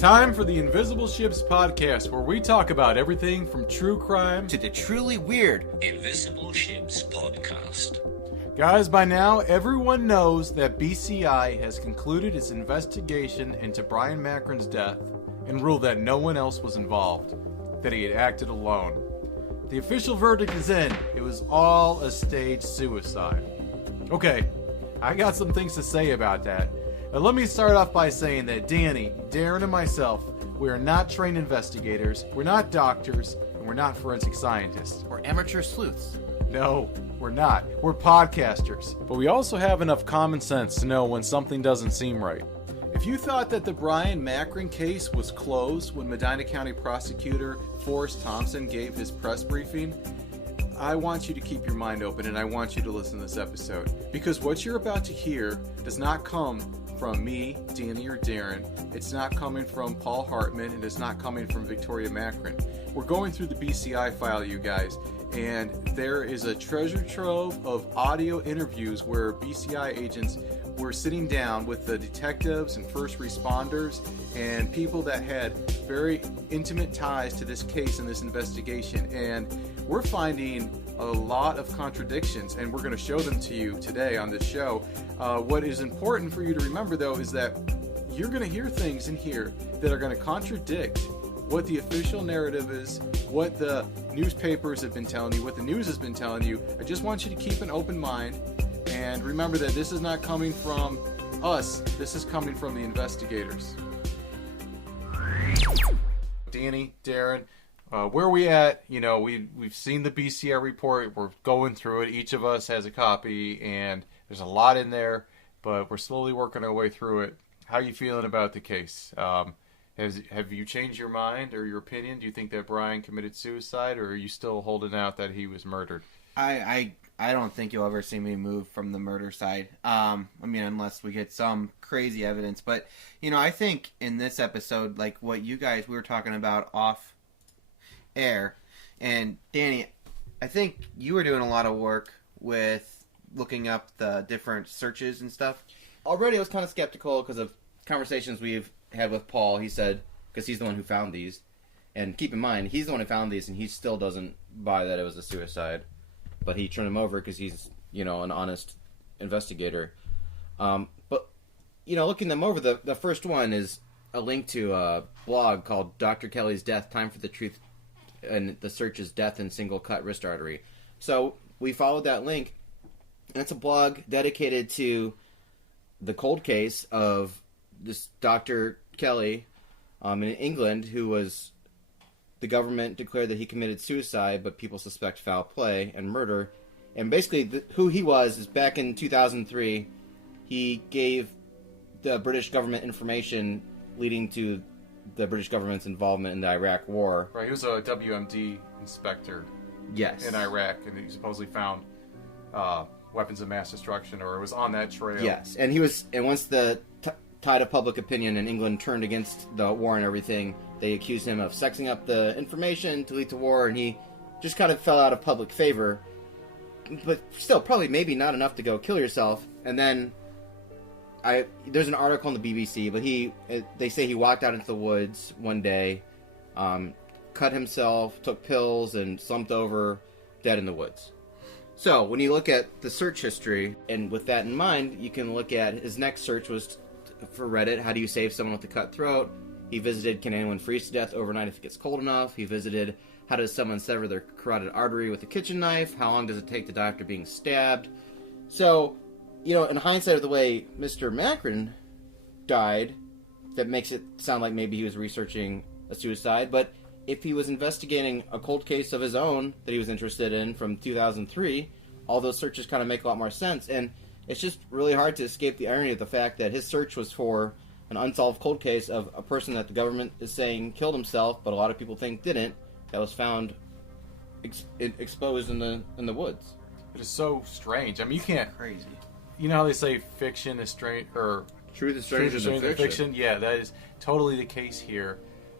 time for the Invisible Ships podcast, where we talk about everything from true crime to the truly weird Invisible Ships podcast. Guys, by now, everyone knows that BCI has concluded its investigation into Bryon Macron's death and ruled that no one else was involved, that he had acted alone. The official verdict is in. It was all a staged suicide. Okay, I got some things to say about that. But let me start off by saying that Danny, Darren, and myself, we are not trained investigators, we're not doctors, and we're not forensic scientists. We're amateur sleuths. No, we're not. We're podcasters. But we also have enough common sense to know when something doesn't seem right. If you thought that the Bryon Macron case was closed when Medina County prosecutor Forrest Thompson gave his press briefing, I want you to keep your mind open and I want you to listen to this episode. Because what you're about to hear does not come from me, Danny, or Darren. It's not coming from Paul Hartman, and it's not coming from Victoria Macron. We're going through the BCI file, you guys, and there is a treasure trove of audio interviews where BCI agents were sitting down with the detectives and first responders and people that had very intimate ties to this case and this investigation, and we're finding a lot of contradictions, and we're going to show them to you today on this show. What is important for you to remember, though, is that you're going to hear things in here that are going to contradict what the official narrative is, what the newspapers have been telling you, what the news has been telling you. I just want you to keep an open mind, and remember that this is not coming from us, this is coming from the investigators. Danny, Darren, where are we at? You know, we've seen the BCI report. We're going through it. Each of us has a copy, and there's a lot in there, but we're slowly working our way through it. How are you feeling about the case? Have you changed your mind or your opinion? Do you think that Bryon committed suicide, or are you still holding out that he was murdered? I don't think you'll ever see me move from the murder side. I mean, unless we get some crazy evidence. But, you know, I think in this episode, like what you guys, we were talking about off air, and Danny, I think you were doing a lot of work with looking up the different searches and stuff. Already I was kind of skeptical because of conversations we've had with Paul. He said, because he's the one who found these, and keep in mind, he's the one who found these, and he still doesn't buy that it was a suicide, but he turned him over because he's, you know, an honest investigator. But, you know, looking them over, the first one is a link to a blog called Dr. Kelly's Death, Time for the Truth, and the search is death in single cut wrist artery. So we followed that link, and it's a blog dedicated to the cold case of this Dr. Kelly in England, who was, the government declared that he committed suicide, but people suspect foul play and murder. And basically who he was is back in 2003, he gave the British government information leading to the British government's involvement in the Iraq War. Right, he was a WMD inspector. Yes. In Iraq, and he supposedly found weapons of mass destruction, or it was on that trail. Yes, and once the tide of public opinion in England turned against the war and everything, they accused him of sexing up the information to lead to war, and he just kind of fell out of public favor. But still, probably maybe not enough to go kill yourself. And then there's an article on the BBC, but they say he walked out into the woods one day, cut himself, took pills, and slumped over, dead in the woods. So, when you look at the search history, and with that in mind, you can look at his next search was for Reddit, how do you save someone with a cut throat? He visited, can anyone freeze to death overnight if it gets cold enough? He visited, how does someone sever their carotid artery with a kitchen knife? How long does it take to die after being stabbed? So, you know, in hindsight of the way Mr. Macron died, that makes it sound like maybe he was researching a suicide, but if he was investigating a cold case of his own that he was interested in from 2003, all those searches kind of make a lot more sense. And it's just really hard to escape the irony of the fact that his search was for an unsolved cold case of a person that the government is saying killed himself, but a lot of people think didn't, that was found exposed in the woods. It is so strange. I mean, you can't... Crazy. You know how they say fiction is strange, or... Truth is stranger than fiction. Yeah, that is totally the case here.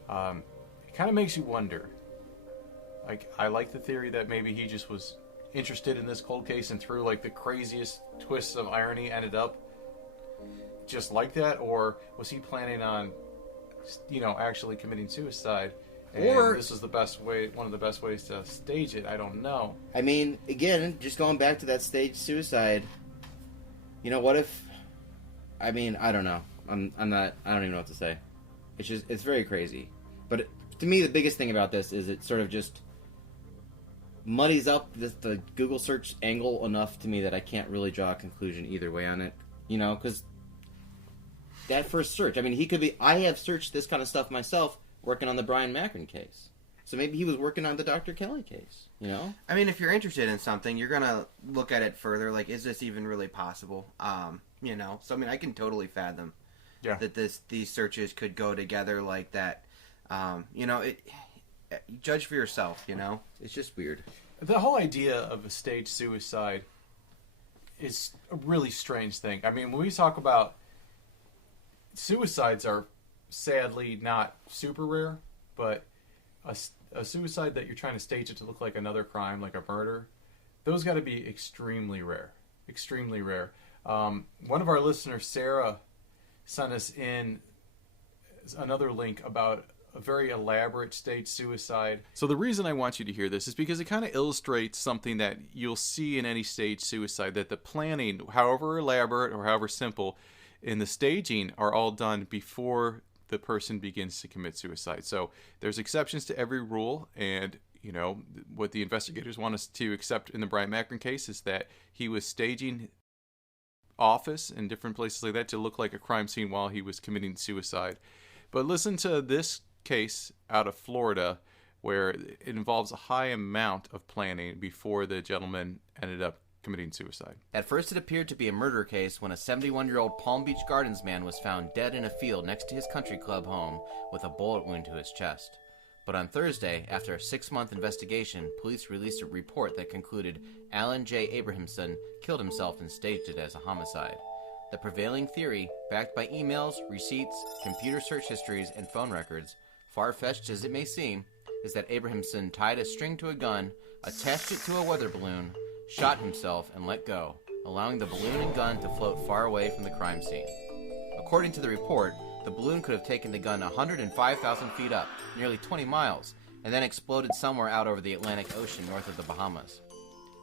It kind of makes you wonder. Like, I like the theory that maybe he just was interested in this cold case and through, like, the craziest twists of irony ended up just like that, or was he planning on actually committing suicide. And Or this was one of the best ways to stage it. I don't know. I mean, again, just going back to that staged suicide. What if? I mean, I don't know. I don't even know what to say. It's very crazy. But to me, the biggest thing about this is it sort of just muddies up the Google search angle enough to me that I can't really draw a conclusion either way on it. Because that first search, I mean, I have searched this kind of stuff myself working on the Bryon Macron case. So maybe he was working on the Dr. Kelly case, I mean, if you're interested in something, you're going to look at it further. Like, is this even really possible? So, I mean, I can totally fathom that these searches could go together like that. Judge for yourself, It's just weird. The whole idea of a staged suicide is a really strange thing. I mean, when we talk about suicides are sadly not super rare, but a suicide that you're trying to stage it to look like another crime, like a murder, those got to be extremely rare. Extremely rare. One of our listeners, Sarah, sent us in another link about a very elaborate staged suicide. So the reason I want you to hear this is because it kind of illustrates something that you'll see in any staged suicide, that the planning, however elaborate or however simple, in the staging are all done before the person begins to commit suicide. So there's exceptions to every rule, and what the investigators want us to accept in the Bryon Macron case is that he was staging office and different places like that to look like a crime scene while he was committing suicide. But listen to this case out of Florida where it involves a high amount of planning before the gentleman ended up committing suicide. At first, it appeared to be a murder case when a 71-year-old Palm Beach Gardens man was found dead in a field next to his country club home with a bullet wound to his chest. But on Thursday, after a 6-month investigation, police released a report that concluded Alan J. Abrahamson killed himself and staged it as a homicide. The prevailing theory, backed by emails, receipts, computer search histories, and phone records, far-fetched as it may seem, is that Abrahamson tied a string to a gun, attached it to a weather balloon, shot himself, and let go, allowing the balloon and gun to float far away from the crime scene. According to the report, the balloon could have taken the gun 105,000 feet up, nearly 20 miles, and then exploded somewhere out over the Atlantic Ocean north of the Bahamas.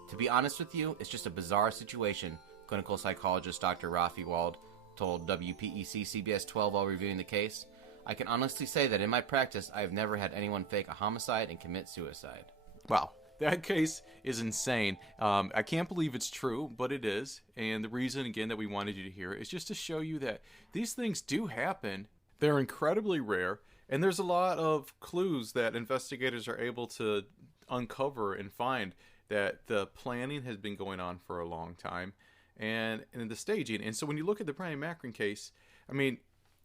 To be honest with you, it's just a bizarre situation, clinical psychologist Dr. Rafi Wald told WPEC CBS 12 while reviewing the case. I can honestly say that in my practice, I have never had anyone fake a homicide and commit suicide. Wow. That case is insane. I can't believe it's true, but it is. And the reason, again, that we wanted you to hear is just to show you that these things do happen. They're incredibly rare. And there's a lot of clues that investigators are able to uncover and find that the planning has been going on for a long time and the staging. And so when you look at the Bryon Macron case, I mean,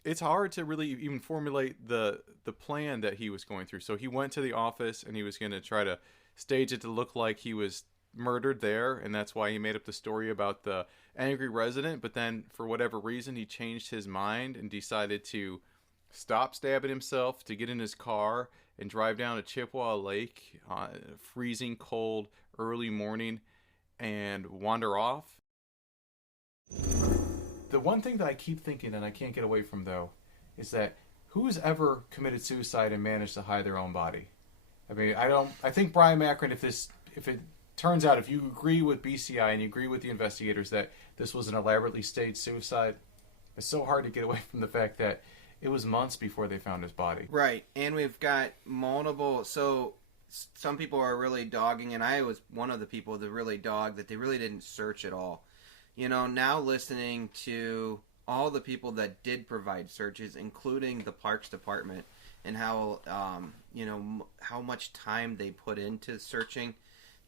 it's hard to really even formulate the plan that he was going through. So he went to the office and he was going to try to stage it to look like he was murdered there, and that's why he made up the story about the angry resident. But then for whatever reason he changed his mind and decided to stop stabbing himself, to get in his car and drive down to Chippewa Lake freezing cold early morning and wander off. The one thing that I keep thinking and I can't get away from, though, is that who's ever committed suicide and managed to hide their own body? I mean, I think Bryon Macron, if it turns out, if you agree with BCI and you agree with the investigators that this was an elaborately staged suicide, it's so hard to get away from the fact that it was months before they found his body. Right, and we've got multiple, so some people are really dogging, and I was one of the people that really dogged that they really didn't search at all. Now listening to all the people that did provide searches, including the Parks Department, and how, how much time they put into searching.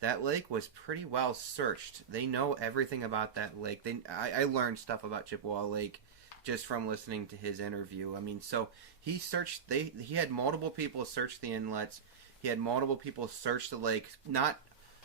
That lake was pretty well searched. They know everything about that lake. I learned stuff about Chippewa Lake just from listening to his interview. I mean, so he searched, he had multiple people search the inlets. He had multiple people search the lake, not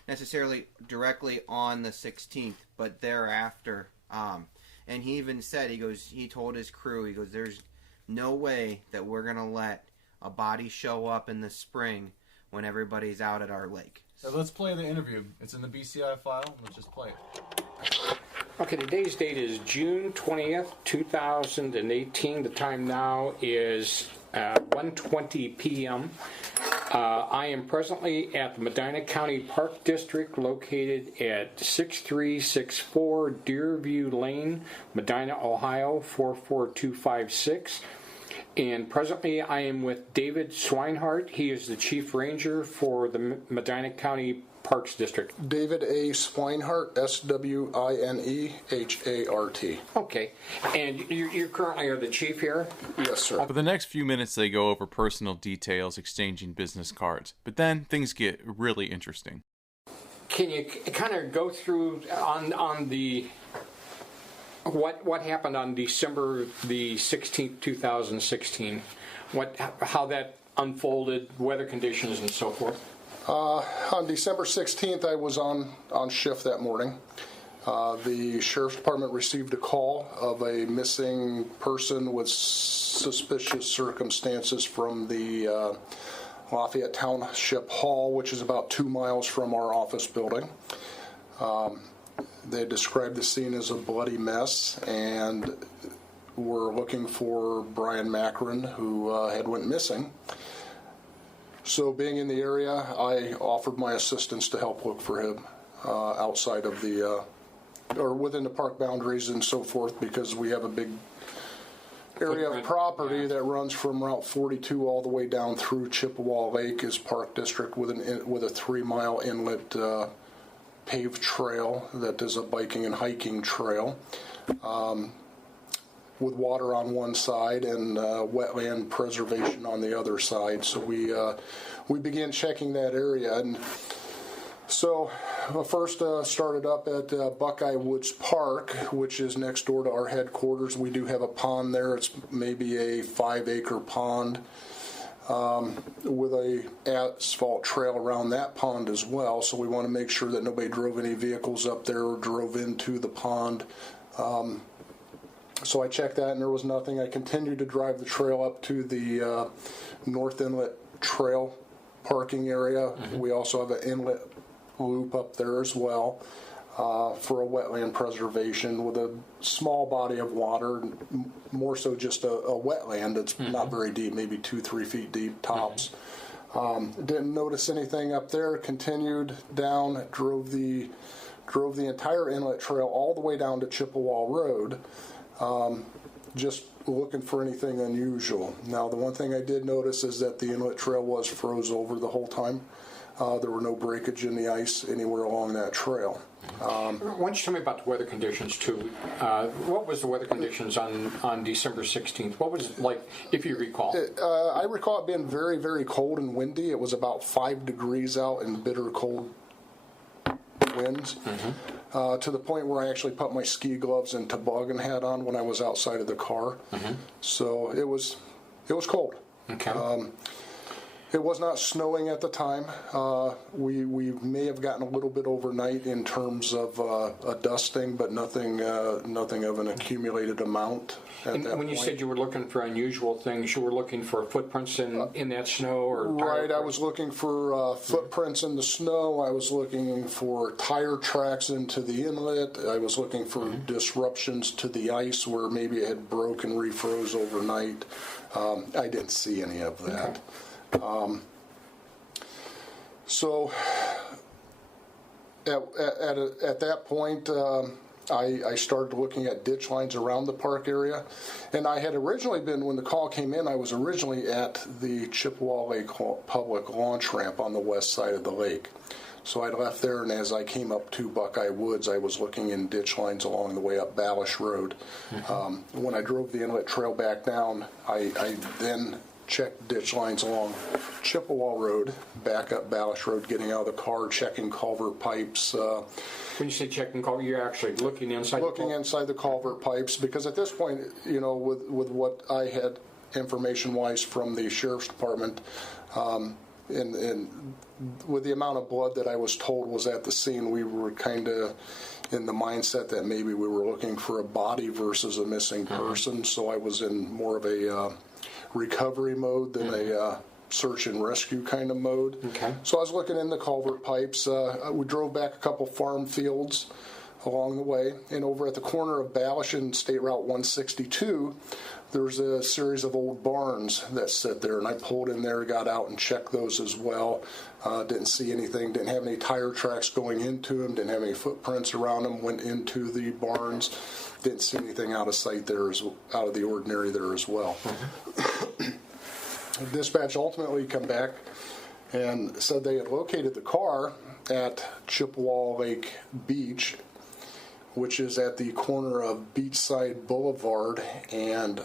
necessarily directly on the 16th, but thereafter. And he even said, he told his crew, there's no way that we're going to let a body show up in the spring when everybody's out at our lake. So let's play the interview. It's in the BCI file. Let's just play it. Okay, today's date is June 20th, 2018. The time now is 1:20 p.m. I am presently at the Medina County Park District located at 6364 Deerview Lane, Medina, Ohio 44256. And presently I am with David Swinehart. He is the Chief Ranger for the Medina County Parks District. David A. Swinehart, Swinehart. Okay. And you currently are the chief here? Yes, sir. For the next few minutes, they go over personal details, exchanging business cards. But then things get really interesting. Can you kind of go through on the what happened on December the 16th, 2016? How that unfolded, weather conditions, and so forth? On December 16th, I was on shift that morning. The Sheriff's Department received a call of a missing person with suspicious circumstances from the Lafayette Township Hall, which is about 2 miles from our office building. They described the scene as a bloody mess, and were looking for Bryon Macron, who had went missing. So being in the area, I offered my assistance to help look for him outside of or within the park boundaries and so forth, because we have a big area of property that runs from Route 42 all the way down through Chippewa Lake is Park District with a 3-mile inlet paved trail that is a biking and hiking trail. With water on one side and wetland preservation on the other side. So we began checking that area. And so first started up at Buckeye Woods Park, which is next door to our headquarters. We do have a pond there. It's maybe a 5-acre pond with a asphalt trail around that pond as well. So we want to make sure that nobody drove any vehicles up there or drove into the pond. So I checked that, and there was nothing. I continued to drive the trail up to the North Inlet Trail parking area. Mm-hmm. We also have an inlet loop up there as well for a wetland preservation with a small body of water, more so just a wetland that's not very deep, maybe 2-3 feet deep tops. Didn't notice anything up there. Continued down, drove the entire inlet trail all the way down to Chippewa Road. Just looking for anything unusual. Now, the one thing I did notice is that the inlet trail was froze over the whole time. There were no breakage in the ice anywhere along that trail. Why don't you tell me about the weather conditions, too? What was the weather conditions on December 16th? What was it like, if you recall? I recall it being very, very cold and windy. It was about 5 degrees out and bitter cold winds. To the point where I actually put my ski gloves and toboggan hat on when I was outside of the car. So it was cold. Okay. It was not snowing at the time. We may have gotten a little bit overnight in terms of a dusting, but nothing of an accumulated amount. And when you said you were looking for unusual things, you were looking for footprints in that snow, or right? I was looking for footprints in the snow. I was looking for tire tracks into the inlet. I was looking for disruptions to the ice where maybe it had broken, refroze overnight. I didn't see any of that. Okay. So at that point, I started looking at ditch lines around the park area. And I had originally been, when the call came in, I was originally at the Chippewa Lake public launch ramp on the west side of the lake. So I left there, and as I came up to Buckeye Woods, I was looking in ditch lines along the way up Ballish Road. When I drove the inlet trail back down, I then checked ditch lines along Chippewa Road, back up Ballish Road, getting out of the car, checking culvert pipes. When you say checking culvert, you're actually looking inside inside the culvert pipes, because at this point, with what I had information-wise from the Sheriff's Department, and with the amount of blood that I was told was at the scene, we were kind of in the mindset that maybe we were looking for a body versus a missing person. So I was in more of a recovery mode than a search and rescue kind of mode. Okay. So I was looking in the culvert pipes. We drove back a couple farm fields along the way. And over at the corner of Balish and State Route 162, there's a series of old barns that sit there, and I pulled in there, got out and checked those as well. Didn't see anything, didn't have any tire tracks going into them, didn't have any footprints around them, went into the barns, didn't see anything out of sight there, out of the ordinary there as well. Dispatch ultimately come back and said they had located the car at Chippewa Lake Beach, which is at the corner of Beachside Boulevard and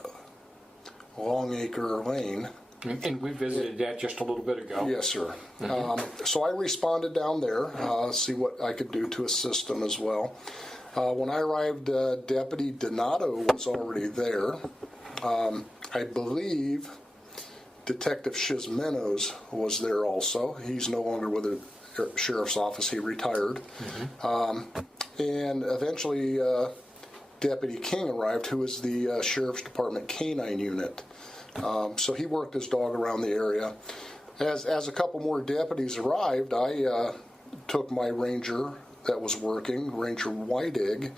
Longacre Lane. And we visited that just a little bit ago. Yes, sir. So I responded down there, see what I could do to assist them as well. When I arrived, Deputy Donato was already there. I believe Detective Shizmenos was there also. He's no longer with the sheriff's office. He retired. And eventually, Deputy King arrived, who is the Sheriff's Department Canine Unit. So he worked his dog around the area. As a couple more deputies arrived, I took my ranger that was working, Ranger Whiteegg,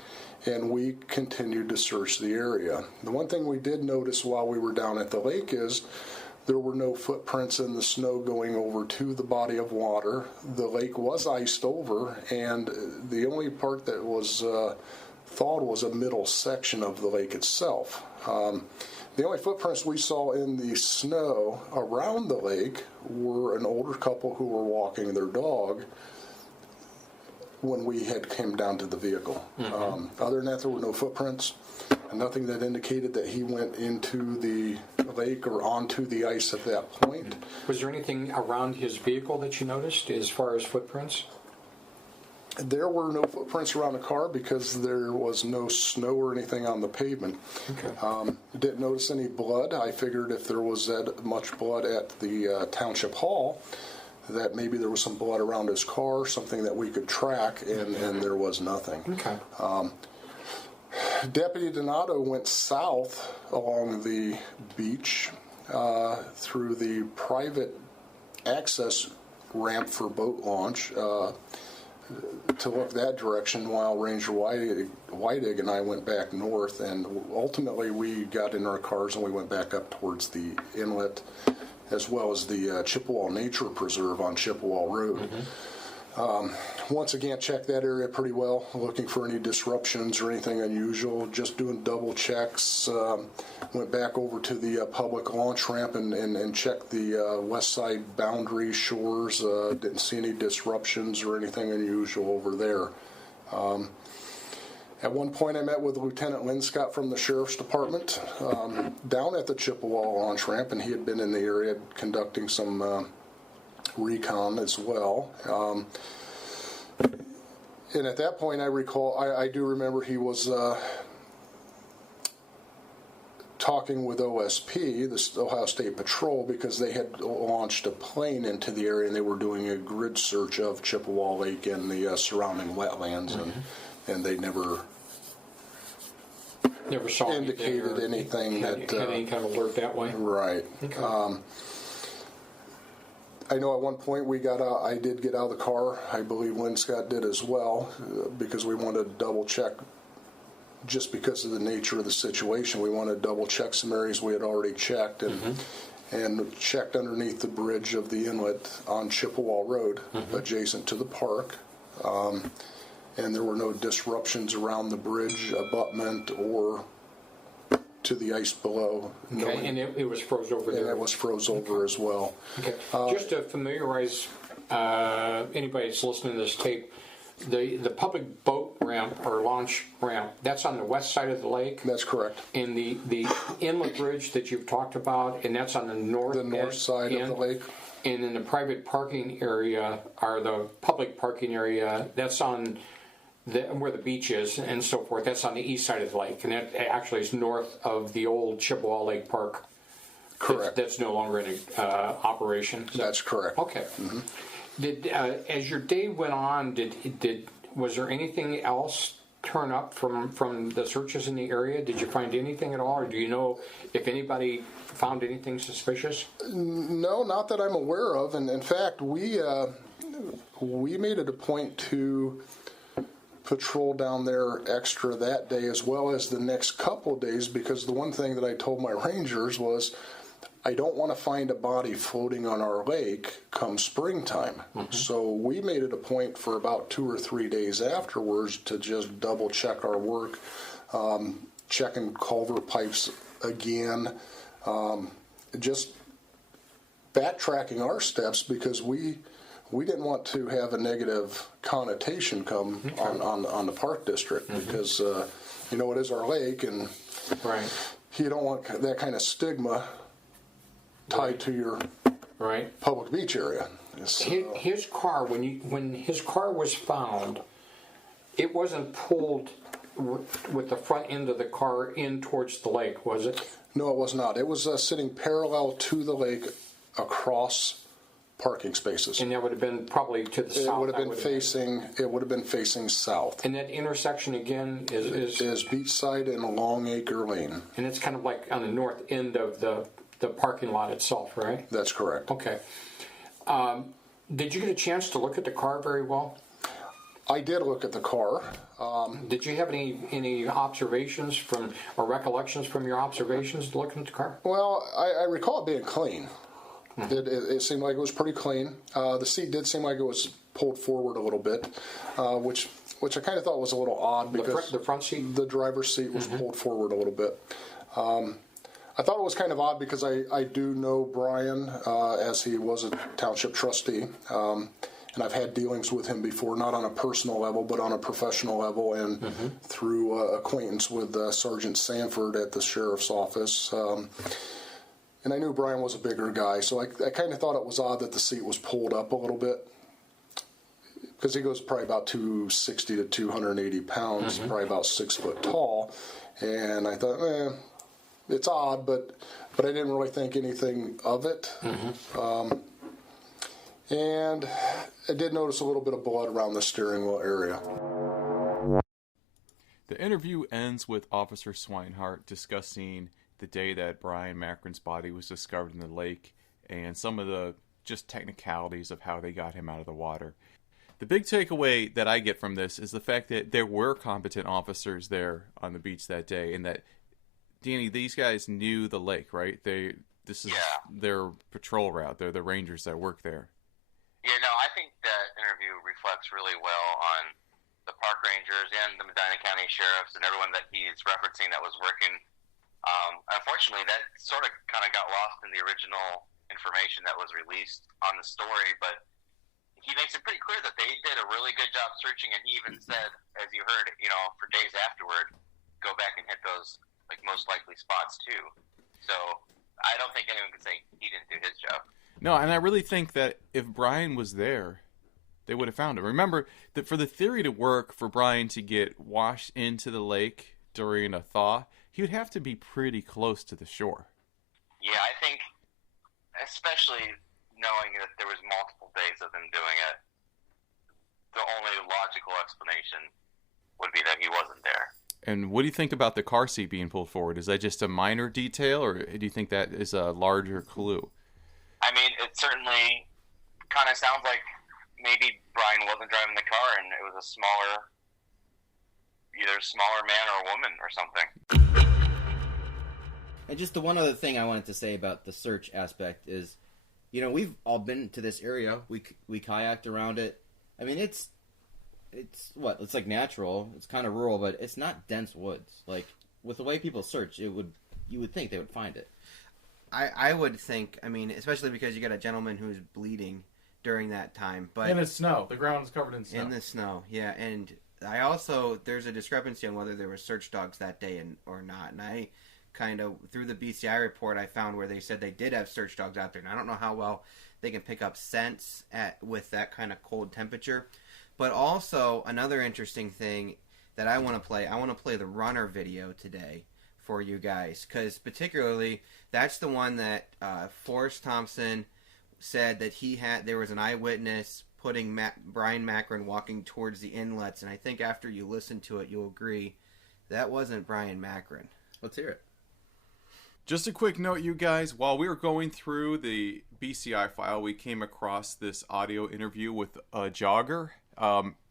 and we continued to search the area. The one thing we did notice while we were down at the lake is there were no footprints in the snow going over to the body of water. The lake was iced over, and the only part that was thawed was a middle section of the lake itself. The only footprints we saw in the snow around the lake were an older couple who were walking their dog when we had came down to the vehicle. Other than that, there were no footprints. Nothing that indicated that he went into the lake or onto the ice at that point. Was there anything around his vehicle that you noticed as far as footprints? There were no footprints around the car because there was no snow or anything on the pavement. Okay. Didn't notice any blood. I figured if there was that much blood at the township hall, that maybe there was some blood around his car, something that we could track, and there was nothing. Okay. Deputy Donato went south along the beach through the private access ramp for boat launch to look that direction, while Ranger Whiteegg and I went back north, and ultimately we got in our cars and we went back up towards the inlet as well as the Chippewa Nature Preserve on Chippewa Road. Once again, checked that area pretty well, looking for any disruptions or anything unusual, just doing double checks. Went back over to the public launch ramp and checked the west side boundary shores. Didn't see any disruptions or anything unusual over there. At one point, I met with Lieutenant Lynn Scott from the Sheriff's Department down at the Chippewa launch ramp, and he had been in the area conducting some recon as well. And at that point, I do remember he was talking with OSP, the Ohio State Patrol, because they had launched a plane into the area and they were doing a grid search of Chippewa Lake and the surrounding wetlands, and they never saw indicated anything had any kind of alert that way. Right. Okay. I know at one point I did get out of the car. I believe Lynn Scott did as well, because we wanted to double check, just because of the nature of the situation. We wanted to double check some areas we had already checked, and checked underneath the bridge of the inlet on Chippewa Road, adjacent to the park. And there were no disruptions around the bridge abutment or to the ice below. Okay, and it was froze over there. And it was froze over as well. Okay, just to familiarize anybody that's listening to this tape, the public boat ramp or launch ramp, that's on the west side of the lake. That's correct. And the inlet bridge that you've talked about, and that's on the north side of the lake. And in the private parking area, or the public parking area, that's on where the beach is and so forth. That's on the east side of the lake, and that actually is north of the old Chippewa Lake Park. Correct. That's no longer in operation. That's correct. Okay. Did as your day went on, was there anything else turn up from the searches in the area? Did you find anything at all, or do you know if anybody found anything suspicious? No, not that I'm aware of. And in fact, we made it a point to patrol down there extra that day as well as the next couple of days, because the one thing that I told my rangers was I don't want to find a body floating on our lake come springtime. So we made it a point for about 2 or 3 days afterwards to just double check our work, checking culvert pipes again, just backtracking our steps, because we didn't want to have a negative connotation come on the park district, because it is our lake, and you don't want that kind of stigma tied to your public beach area. So, his car, when his car was found, it wasn't pulled with the front end of the car in towards the lake, was it? no, it was not. It was sitting parallel to the lake across parking spaces. And that would have been probably to the south. It would have been facing south. And that intersection again is Beachside and Longacre Lane. And it's kind of like on the north end of the parking lot itself, right? That's correct. Okay. Did you get a chance to look at the car very well? I did look at the car. Did you have any observations or recollections from your observations looking at the car? Well, I recall it being clean. It seemed like it was pretty clean. The seat did seem like it was pulled forward a little bit, which I kind of thought was a little odd, because the front seat? The driver's seat was pulled forward a little bit. I thought it was kind of odd because I do know Bryon, as he was a township trustee, and I've had dealings with him before, not on a personal level, but on a professional level, and through acquaintance with Sergeant Sanford at the sheriff's office. And I knew Bryon was a bigger guy, so I kind of thought it was odd that the seat was pulled up a little bit, because he goes probably about 260 to 280 pounds, probably about 6 foot tall, and I thought, it's odd, but I didn't really think anything of it. And I did notice a little bit of blood around the steering wheel area. The interview ends with Officer Swinehart discussing the day that Bryon Macron's body was discovered in the lake and some of the just technicalities of how they got him out of the water. The big takeaway that I get from this is the fact that there were competent officers there on the beach that day, and that, Danny, these guys knew the lake, right? This is their patrol route. They're the rangers that work there. Yeah, no, I think that interview reflects really well on the park rangers and the Medina County sheriffs and everyone that he's referencing that was working. Unfortunately, that sort of kind of got lost in the original information that was released on the story, but he makes it pretty clear that they did a really good job searching, and he even said, as you heard, for days afterward, go back and hit those most likely spots too. So I don't think anyone can say he didn't do his job. No, and I really think that if Bryon was there, they would have found him. Remember that for the theory to work, for Bryon to get washed into the lake during a thaw, he would have to be pretty close to the shore. Yeah, I think, especially knowing that there was multiple days of them doing it, the only logical explanation would be that he wasn't there. And what do you think about the car seat being pulled forward? Is that just a minor detail, or do you think that is a larger clue? I mean, it certainly kind of sounds like maybe Bryon wasn't driving the car and it was either a smaller man or a woman or something. And just the one other thing I wanted to say about the search aspect is, we've all been to this area. We kayaked around it. I mean, it's like natural. It's kind of rural, but it's not dense woods. Like, with the way people search, you would think they would find it. I would think, especially because you got a gentleman who's bleeding during that time. But in the snow. The ground is covered in snow. In the snow, yeah. And there's a discrepancy on whether there were search dogs that day or not. And I kind of, through the BCI report, I found where they said they did have search dogs out there. And I don't know how well they can pick up scents with that kind of cold temperature. But also, another interesting thing that I want to play the runner video today for you guys, because particularly that's the one that Forrest Thompson said that there was an eyewitness putting Bryon Macron walking towards the inlets, and I think after you listen to it, you'll agree that wasn't Bryon Macron. Let's hear it. Just a quick note, you guys, while we were going through the BCI file, we came across this audio interview with a jogger.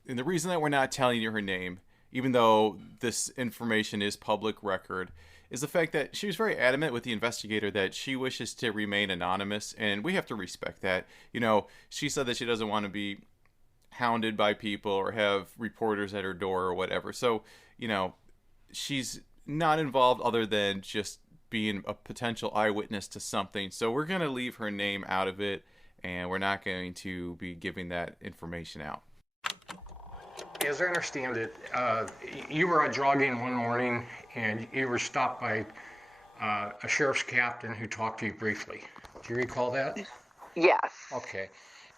and the reason that we're not telling you her name, even though this information is public record, is the fact that she was very adamant with the investigator that she wishes to remain anonymous, and we have to respect that. She said that she doesn't want to be hounded by people or have reporters at her door or whatever. So, she's not involved other than just being a potential eyewitness to something. So we're going to leave her name out of it, and we're not going to be giving that information out. As I understand it, you were out jogging one morning and you were stopped by a sheriff's captain who talked to you briefly. Do you recall that? Yes. Okay.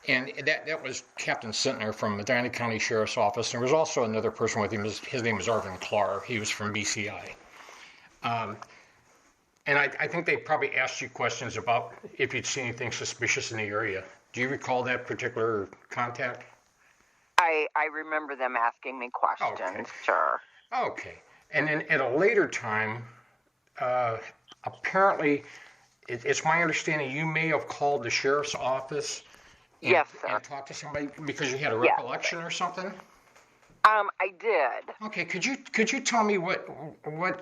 And that was Captain Sintner from Medina County Sheriff's Office. There was also another person with him. His name was Arvin Clark. He was from BCI. And I think they probably asked you questions about if you'd seen anything suspicious in the area. Do you recall that particular contact? I remember them asking me questions, Okay. sure. Okay. And then at a later time, apparently, it's my understanding you may have called the sheriff's office Yes, sir. and talked to somebody because you had a Yes. recollection or something? I did. Okay, could you tell me what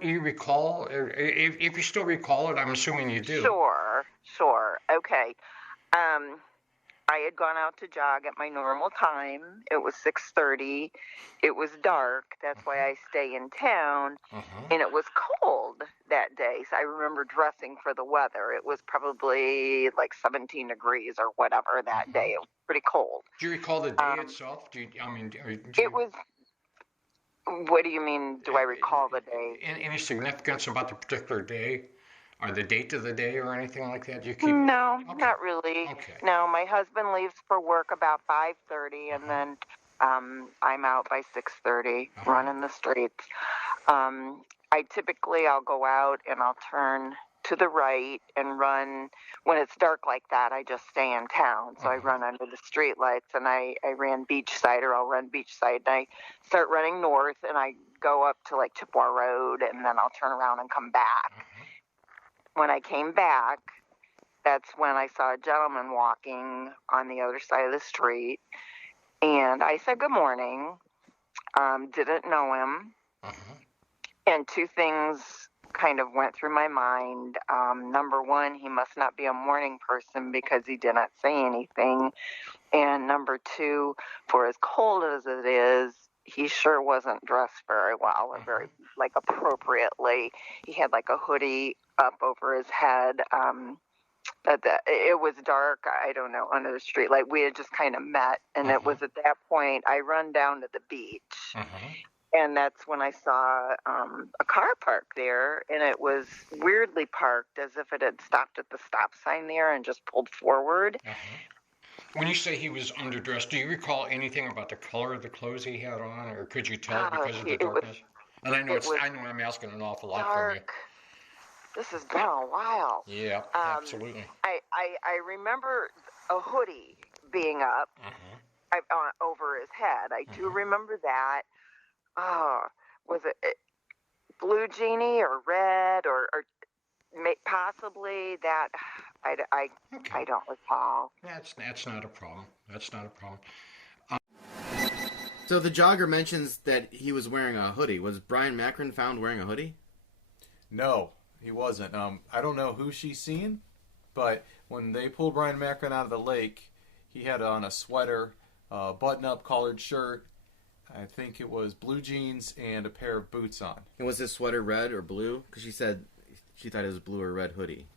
you recall? If you still recall it, I'm assuming you do. Sure. Okay. I had gone out to jog at my normal time. It was 6:30. It was dark. That's why I stay in town. And it was cold that day. So I remember dressing for the weather. It was probably like 17 degrees or whatever that day. It was pretty cold. Do you recall the day itself? It was. What do you mean? Do I recall the day? Any significance about the particular day, or the date of the day, or anything like that? Do you keep? No, Okay. not really. Okay. No, my husband leaves for work about 5:30, and then I'm out by 6:30, running the streets. I'll go out and I'll turn to the right and run. When it's dark like that, I just stay in town. So I run under the street lights, and I ran beachside, or I'll run beachside, and I start running north, and I go up to like Chippewa Road, and then I'll turn around and come back. When I came back, that's when I saw a gentleman walking on the other side of the street, and I said good morning. Didn't know him. And two things kind of went through my mind. Number one, he must not be a morning person because he didn't say anything. And number two, for as cold as it is, he sure wasn't dressed very well or very, appropriately. He had like a hoodie up over his head. It was dark, I don't know, under the street. Like, we had just kind of met, and it was at that point I run down to the beach. And that's when I saw a car parked there, and it was weirdly parked as if it had stopped at the stop sign there and just pulled forward. When you say he was underdressed, do you recall anything about the color of the clothes he had on, or could you tell because of the darkness? And I know I'm asking an awful lot from you. This has been a while. Yeah, absolutely. I remember a hoodie being up over his head. I do remember that. Was it blue jeanie or red or possibly that? I don't recall. That's not a problem. So the jogger mentions that he was wearing a hoodie. Was Bryon Macron found wearing a hoodie? No, he wasn't. I don't know who she's seen, but when they pulled Bryon Macron out of the lake, he had on a sweater, button-up collared shirt. I think it was blue jeans and a pair of boots on. And was his sweater red or blue? Because she said she thought it was blue or red hoodie.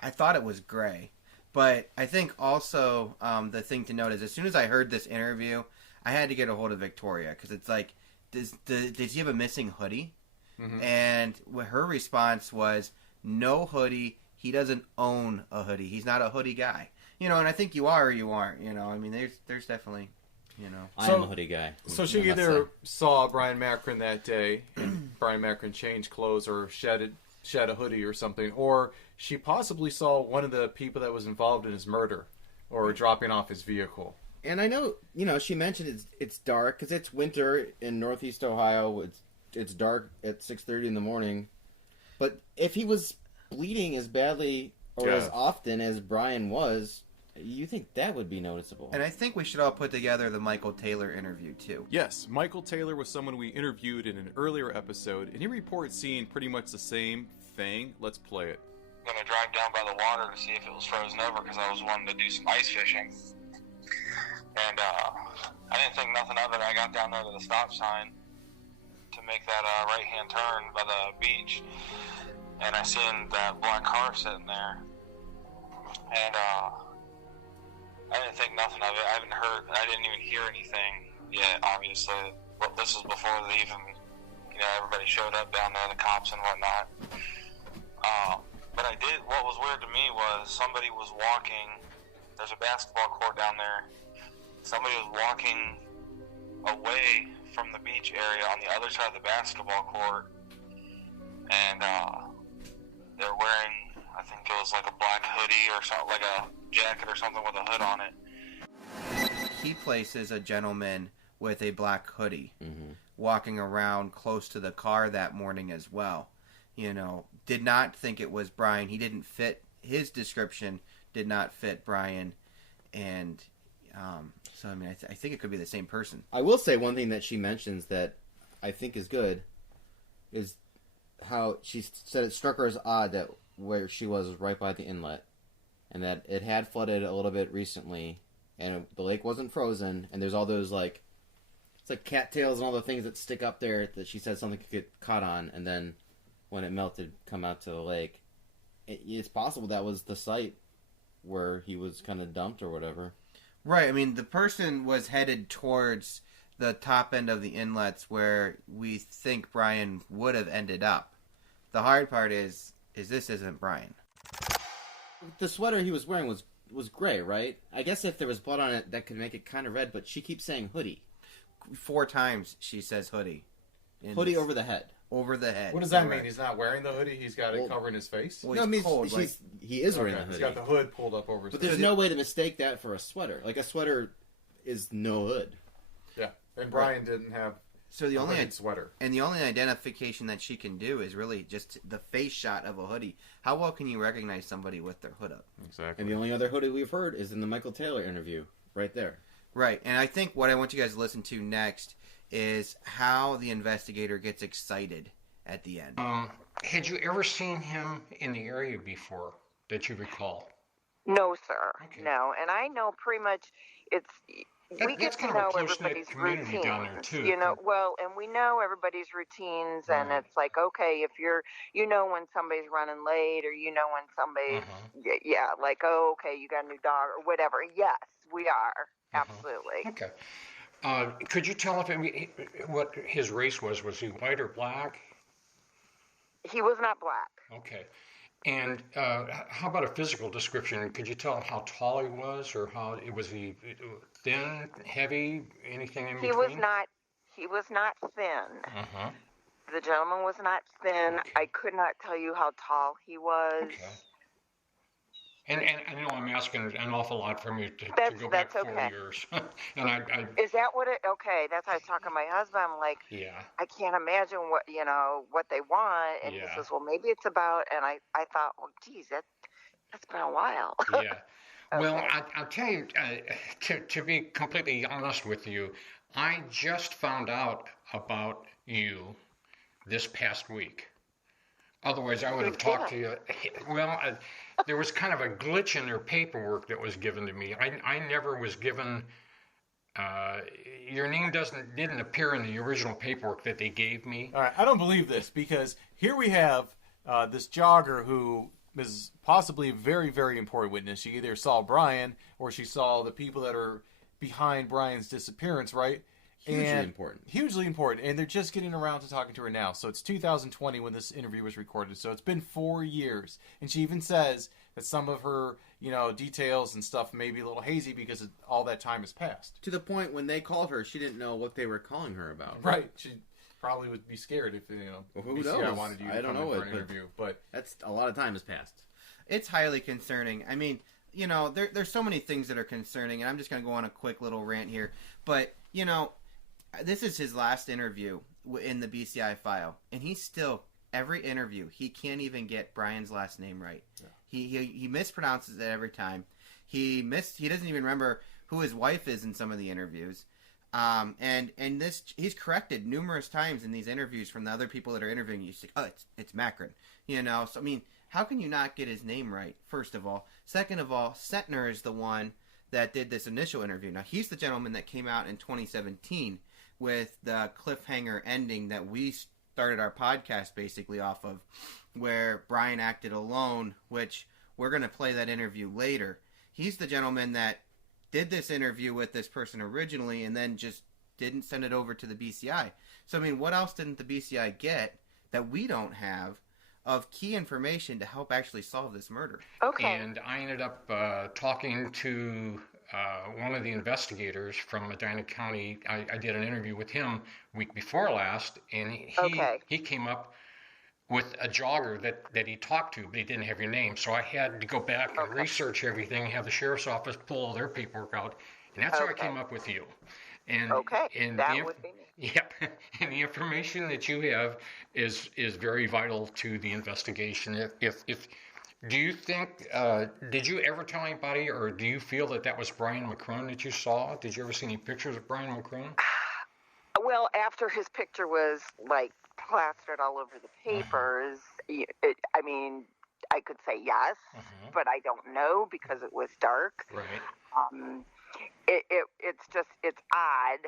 I thought it was gray. But I think also the thing to note is as soon as I heard this interview, I had to get a hold of Victoria. Because it's like, does he have a missing hoodie? And her response was, no hoodie. He doesn't own a hoodie. He's not a hoodie guy. And I think you are or you aren't. I mean, there's definitely... I am a hoodie guy. So she either saw Bryon Macron that day, and Bryon Macron changed clothes or shed a hoodie or something, or she possibly saw one of the people that was involved in his murder or dropping off his vehicle. And I know, she mentioned it's dark because it's winter in Northeast Ohio. It's dark at 6:30 in the morning. But if he was bleeding as badly or as often as Bryon was, You think that would be noticeable? And I think we should all put together the Michael Taylor interview, too. Yes, Michael Taylor was someone we interviewed in an earlier episode, and he reports seeing pretty much the same thing. Let's play it. I'm going to drive down by the water to see if it was frozen over because I was wanting to do some ice fishing. And I didn't think nothing of it. I got down there to the stop sign to make that right-hand turn by the beach, and I seen that black car sitting there. And I didn't think nothing of it. I didn't even hear anything yet, obviously. But this is before they even, everybody showed up down there, the cops and whatnot. But what was weird to me was somebody was walking, there's a basketball court down there. Somebody was walking away from the beach area on the other side of the basketball court. And they're wearing, I think it was like a black hoodie or something, like a jacket or something with a hood on it. He places a gentleman with a black hoodie walking around close to the car that morning as well. Did not think it was Bryon. He didn't fit, his description did not fit Bryon. And so, I mean, I think it could be the same person. I will say one thing that she mentions that I think is good is how she said it struck her as odd that where she was right by the inlet, and that it had flooded a little bit recently, and the lake wasn't frozen, and there's all those, it's like cattails and all the things that stick up there that she said something could get caught on, and then when it melted, come out to the lake. It's possible that was the site where he was kind of dumped or whatever. Right, I mean, the person was headed towards the top end of the inlets where we think Bryon would have ended up. The hard part is this isn't Bryon. The sweater he was wearing was gray, right? I guess if there was blood on it, that could make it kind of red, but she keeps saying hoodie. 4 times she says hoodie. Hoodie over the head. Over the head. What does that mean? He's not wearing the hoodie? He's got it covering his face? Well, no, it means cold, he is wearing the hoodie. He's got the hood pulled up over his face. But there's no way to mistake that for a sweater. Like, a sweater is no hood. Yeah, and Bryon didn't have the only sweater. And the only identification that she can do is really just the face shot of a hoodie. How well can you recognize somebody with their hood up? Exactly. And the only other hoodie we've heard is in the Michael Taylor interview, right there. Right, and I think what I want you guys to listen to next is how the investigator gets excited at the end. Had you ever seen him in the area before that you recall? No, sir. Okay. No, and I know pretty much we get to know everybody's routines, down there too. And we know everybody's routines, and it's like, okay, if when somebody's running late, or when somebody's, okay, you got a new dog or whatever. Yes, we are. Absolutely. Okay. Could you tell what his race was? Was he white or black? He was not black. Okay. And how about a physical description? Could you tell how tall he was, or was he thin, heavy, anything in between? He was not thin. The gentleman was not thin. Okay. I could not tell you how tall he was. Okay. And I know I'm asking an awful lot from you to go back 4 years. And I Is that what it? Okay, that's how I was talking to my husband. I'm like, yeah. I can't imagine what they want. And he says, well, maybe it's about. And I thought, well, geez, that's been a while. Yeah. Well, I'll tell you, to be completely honest with you, I just found out about you this past week. Otherwise, I would have talked to you. Well, there was kind of a glitch in their paperwork that was given to me. I never was given. Your name didn't appear in the original paperwork that they gave me. All right, I don't believe this, because here we have this jogger who is possibly a very, very important witness. She either saw Bryon or she saw the people that are behind Bryon's disappearance, right? Hugely important. And they're just getting around to talking to her now. So it's 2020 when this interview was recorded. So it's been 4 years. And she even says that some of her, details and stuff may be a little hazy because all that time has passed. To the point when they called her, she didn't know what they were calling her about. Right. She probably would be scared if, who BCI knows? wanted you to I don't come know in for an interview. But that's a lot of time has passed. It's highly concerning. I mean, there's so many things that are concerning, and I'm just going to go on a quick little rant here. But, this is his last interview in the BCI file, and he's still, every interview, he can't even get Bryon's last name right. Yeah. He mispronounces it every time. He doesn't even remember who his wife is in some of the interviews. And this, he's corrected numerous times in these interviews from the other people that are interviewing. You say, oh, it's Macron, you know. So I mean, how can you not get his name right? First of all, second of all, Sentner is the one that did this initial interview. Now he's the gentleman that came out in 2017 with the cliffhanger ending that we started our podcast basically off of, where Bryon acted alone, which we're going to play that interview later. He's the gentleman that did this interview with this person originally and then just didn't send it over to the BCI. So, I mean, what else didn't the BCI get that we don't have of key information to help actually solve this murder? Okay. And I ended up talking to one of the investigators from Medina County. I did an interview with him week before last, and he came up with a jogger that he talked to, but he didn't have your name. So I had to go back and research everything, have the sheriff's office pull all their paperwork out, and that's how I came up with you. And and that would be me. Yep, and the information that you have is very vital to the investigation. If do you think did you ever tell anybody, or do you feel that was Bryon Macron that you saw? Did you ever see any pictures of Bryon Macron? Well, after his picture was like plastered all over the papers, I mean, I could say yes, but I don't know because it was dark. Right. It's odd.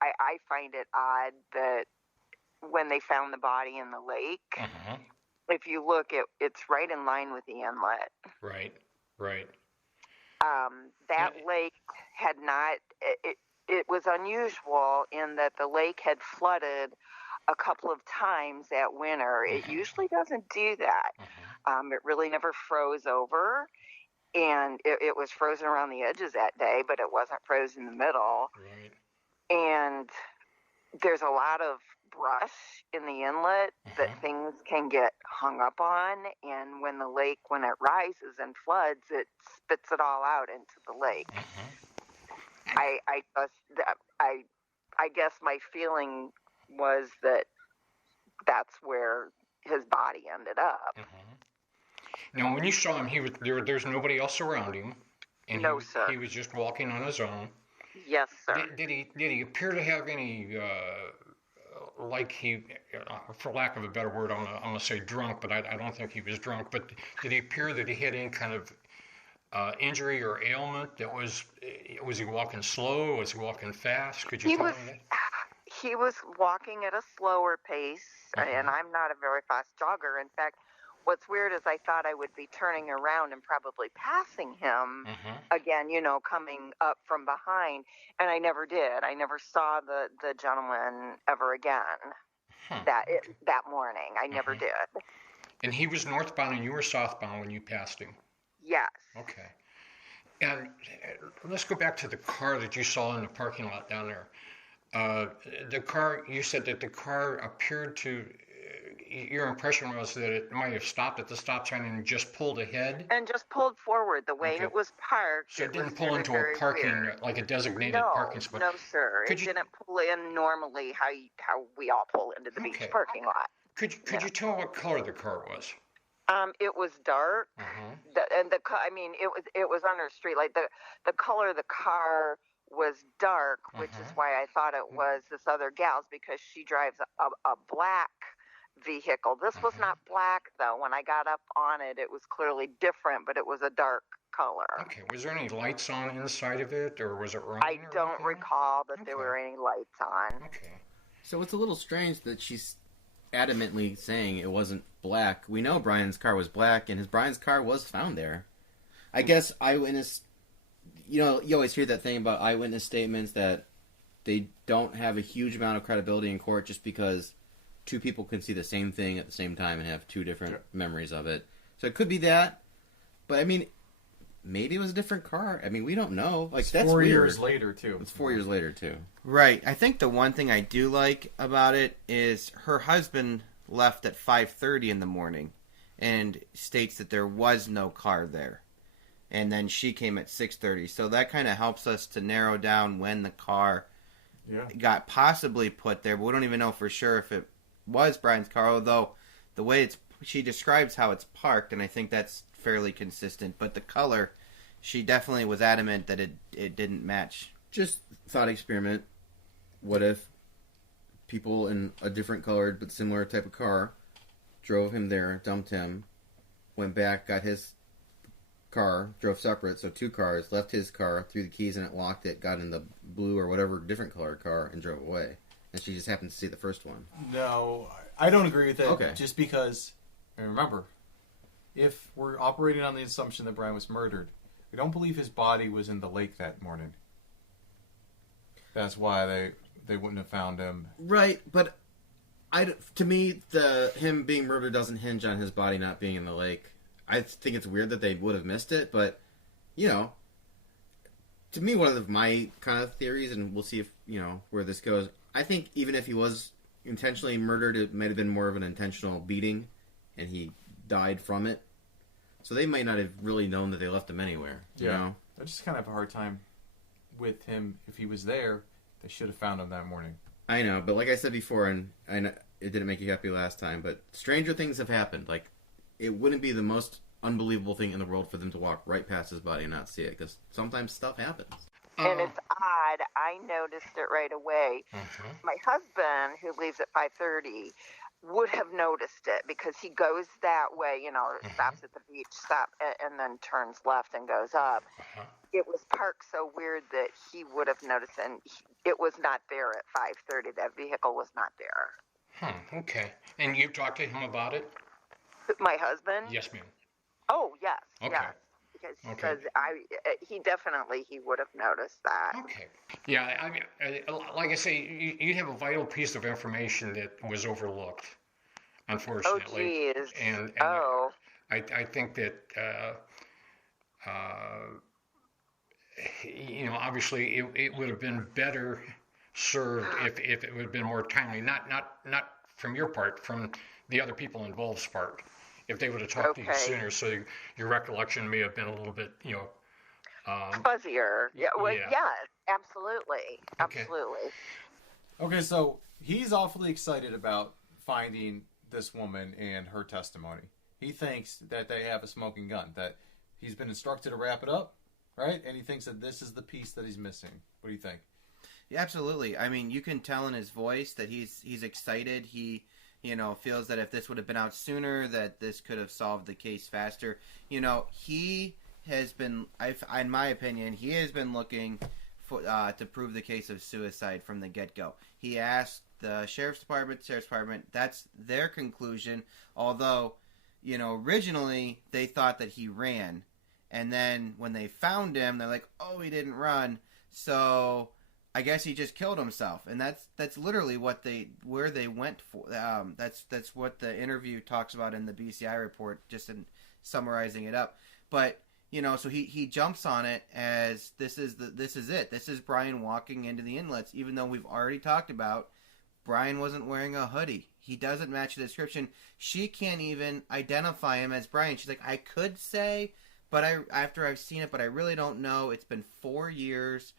I find it odd that when they found the body in the lake, if you look, it's right in line with the inlet. Right. Right. That lake had not. It was unusual in that the lake had flooded a couple of times that winter. It usually doesn't do that. It really never froze over, and it was frozen around the edges that day, but it wasn't frozen in the middle. Right. And there's a lot of brush in the inlet that things can get hung up on, and when the lake, when it rises and floods, it spits it all out into the lake. I guess my feeling was that that's where his body ended up. Now, when you saw him, there's nobody else around him, and No, sir. He was just walking on his own. Yes, sir. Did he appear to have any like he, for lack of a better word, I'm gonna say drunk, but I don't think he was drunk. But did he appear that he had any kind of injury or ailment? Was he walking slow? Was he walking fast? Could you tell me that? He was walking at a slower pace, and I'm not a very fast jogger. In fact, what's weird is I thought I would be turning around and probably passing him again, coming up from behind, and I never did. I never saw the gentleman ever again that morning. I never did. And he was northbound and you were southbound when you passed him? Yes. Okay. And let's go back to the car that you saw in the parking lot down there. The car, you said that the car appeared to, your impression was that it might have stopped at the stop sign and just pulled ahead? And just pulled forward the way it was parked. So it didn't pull into a parking, like a designated parking spot? No, sir. It didn't pull in normally how we all pull into the beach parking lot. Could you tell what color the car was? It was dark, it was under a street light. The color of the car was dark, which is why I thought it was this other gal's, because she drives a black vehicle. This was not black, though. When I got up on it, it was clearly different, but it was a dark color. Okay. Was there any lights on inside of it, or was it running? I don't recall that there were any lights on. Okay. So it's a little strange that she's adamantly saying it wasn't black. We know Bryon's car was black, and Bryon's car was found there. I guess eyewitness, you always hear that thing about eyewitness statements that they don't have a huge amount of credibility in court just because two people can see the same thing at the same time and have two different memories of it. So it could be that, but I mean, maybe it was a different car. I mean, we don't know. Like, that's 4 weird. years later, too. It's 4 years later, too. Right. I think the one thing I do like about it is her husband left at 5:30 in the morning and states that there was no car there. And then she came at 6:30. So that kind of helps us to narrow down when the car got possibly put there. But we don't even know for sure if it was Bryon's car, although the way she describes how it's parked, and I think that's fairly consistent. But the color she definitely was adamant that it didn't match. Just thought experiment. What if people in a different colored but similar type of car drove him there, dumped him, went back, got his car, drove separate, so 2 cars, left his car, threw the keys in it, locked it, got in the blue or whatever different colored car, and drove away. And she just happened to see the first one. No, I don't agree with that. Okay. Just because, and remember, if we're operating on the assumption that Bryon was murdered, we don't believe his body was in the lake that morning. That's why they wouldn't have found him. Right, but to me, him being murdered doesn't hinge on his body not being in the lake. I think it's weird that they would have missed it, but, to me, one of my kind of theories, and we'll see if, where this goes, I think even if he was intentionally murdered, it might have been more of an intentional beating, and he died from it. So they might not have really known that they left him anywhere, you know? I just kind of have a hard time with him. If he was there, they should have found him that morning. I know, but like I said before, and I know it didn't make you happy last time, but stranger things have happened. Like, it wouldn't be the most unbelievable thing in the world for them to walk right past his body and not see it, because sometimes stuff happens. And it's odd. I noticed it right away. My husband, who leaves at 5:30, would have noticed it because he goes that way, stops at the beach, and then turns left and goes up. It was parked so weird that he would have noticed, and it was not there at 5:30. That vehicle was not there. Okay. And you've talked to him about it? My husband? Yes, ma'am. Oh, yes. Okay. Yes. Because he says he would have noticed that. Okay. Yeah, I mean, like I say, you have a vital piece of information that was overlooked, unfortunately. Oh, geez. And I think that, obviously it would have been better served if it would have been more timely. Not from your part, from the other people involved's part. If they would have talked to you sooner, so your recollection may have been a little bit, fuzzier. Yeah, absolutely. Absolutely. Okay, so he's awfully excited about finding this woman and her testimony. He thinks that they have a smoking gun, that he's been instructed to wrap it up, right? And he thinks that this is the piece that he's missing. What do you think? Yeah, absolutely. I mean, you can tell in his voice that he's excited. He feels that if this would have been out sooner, that this could have solved the case faster. He has been, in my opinion, he has been looking to prove the case of suicide from the get-go. He asked the sheriff's department, that's their conclusion, although, originally they thought that he ran. And then when they found him, they're like, oh, he didn't run, so I guess he just killed himself, and that's literally where they went for. That's what the interview talks about in the BCI report, just in summarizing it up. But so he jumps on it as this is it. This is Bryon walking into the inlets, even though we've already talked about Bryon wasn't wearing a hoodie. He doesn't match the description. She can't even identify him as Bryon. She's like, I could say, but after I've seen it, but I really don't know. It's been 4 years,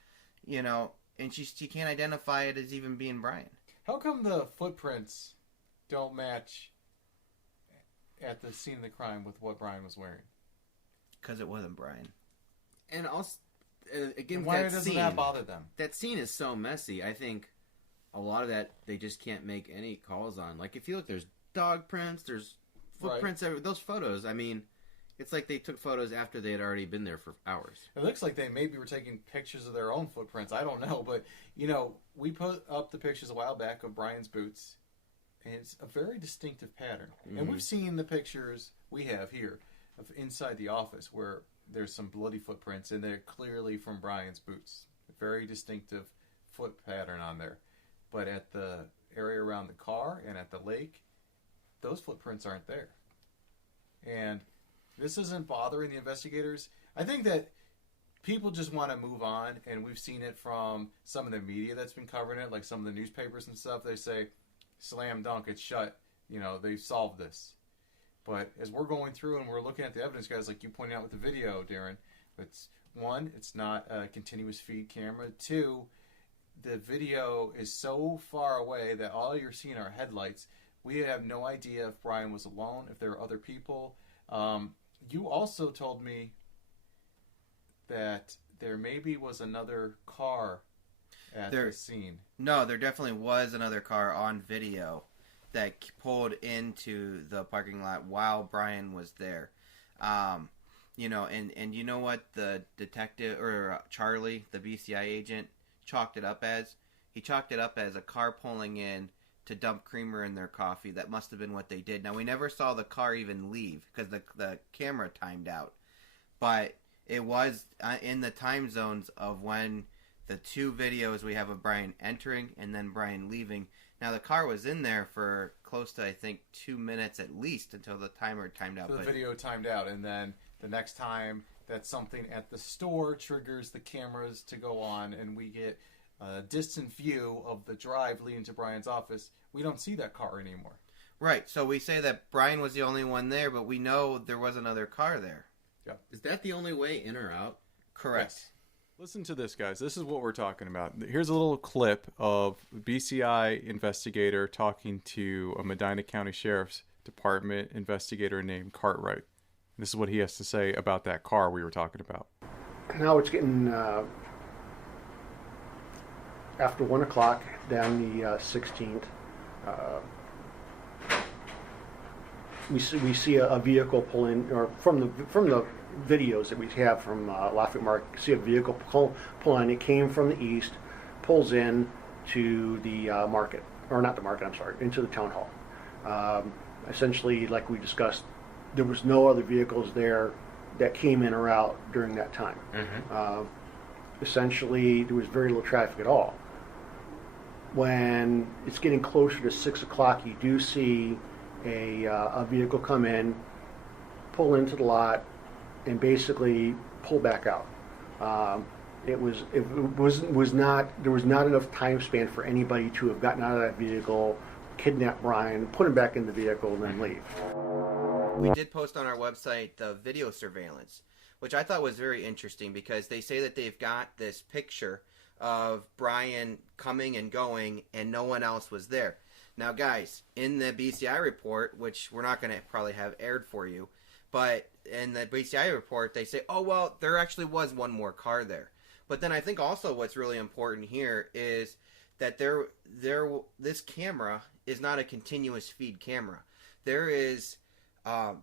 and she can't identify it as even being Bryon. How come the footprints don't match at the scene of the crime with what Bryon was wearing? Because it wasn't Bryon. And also, again, why doesn't that bother them? That scene is so messy. I think a lot of that they just can't make any calls on. Like, if you look, there's dog prints, there's footprints, those photos. I mean, it's like they took photos after they had already been there for hours. It looks like they maybe were taking pictures of their own footprints. I don't know, but, we put up the pictures a while back of Bryon's boots, and it's a very distinctive pattern. Mm-hmm. And we've seen the pictures we have here of inside the office where there's some bloody footprints, and they're clearly from Bryon's boots. A very distinctive foot pattern on there. But at the area around the car and at the lake, those footprints aren't there. And this isn't bothering the investigators. I think that people just want to move on, and we've seen it from some of the media that's been covering it, like some of the newspapers and stuff. They say, slam dunk, it's shut. They've solved this. But as we're going through and we're looking at the evidence, guys, like you pointed out with the video, Darren, it's not a continuous feed camera. 2, the video is so far away that all you're seeing are headlights. We have no idea if Bryon was alone, if there are other people. You also told me that there maybe was another car at the scene. No, there definitely was another car on video that pulled into the parking lot while Bryon was there. You know, and you know what the detective, or Charlie, the BCI agent, chalked it up as? He chalked it up as a car pulling in to dump creamer in their coffee. That must have been what they did. Now, we never saw the car even leave because the camera timed out. But it was in the time zones of when the two videos we have of Bryon entering and then Bryon leaving. Now, the car was in there for close to, I think, 2 minutes at least until the timer timed out. So the video timed out, and then the next time that something at the store triggers the cameras to go on and we get a distant view of the drive leading to Bryon's office, we don't see that car anymore. Right, so we say that Bryon was the only one there, but we know there was another car there. Yeah. Is that the only way in or out? Correct. Yes. Listen to this, guys. This is what we're talking about. Here's a little clip of BCI investigator talking to a Medina County Sheriff's Department investigator named Cartwright. This is what he has to say about that car we were talking about. Now it's getting after 1 o'clock down the 16th. We see a vehicle pull in, or from the videos that we have from Lafayette Market, see a vehicle pull in. It came from the east, pulls in to the market, or not the market, I'm sorry, into the town hall. Essentially, like we discussed, there was no other vehicles there that came in or out during that time. Mm-hmm. Essentially, there was very little traffic at all. When it's getting closer to 6 o'clock, you do see a vehicle come in, pull into the lot, and basically pull back out. There was not enough time span for anybody to have gotten out of that vehicle, kidnapped Bryon, put him back in the vehicle, and then leave. We did post on our website the video surveillance, which I thought was very interesting because they say that they've got this picture of Bryon coming and going and no one else was there. Now, guys, in the BCI report, which we're not going to probably have aired for you, but in the BCI report, they say, oh, well, there actually was one more car there. But then I think also what's really important here is that this camera is not a continuous feed camera. There is, I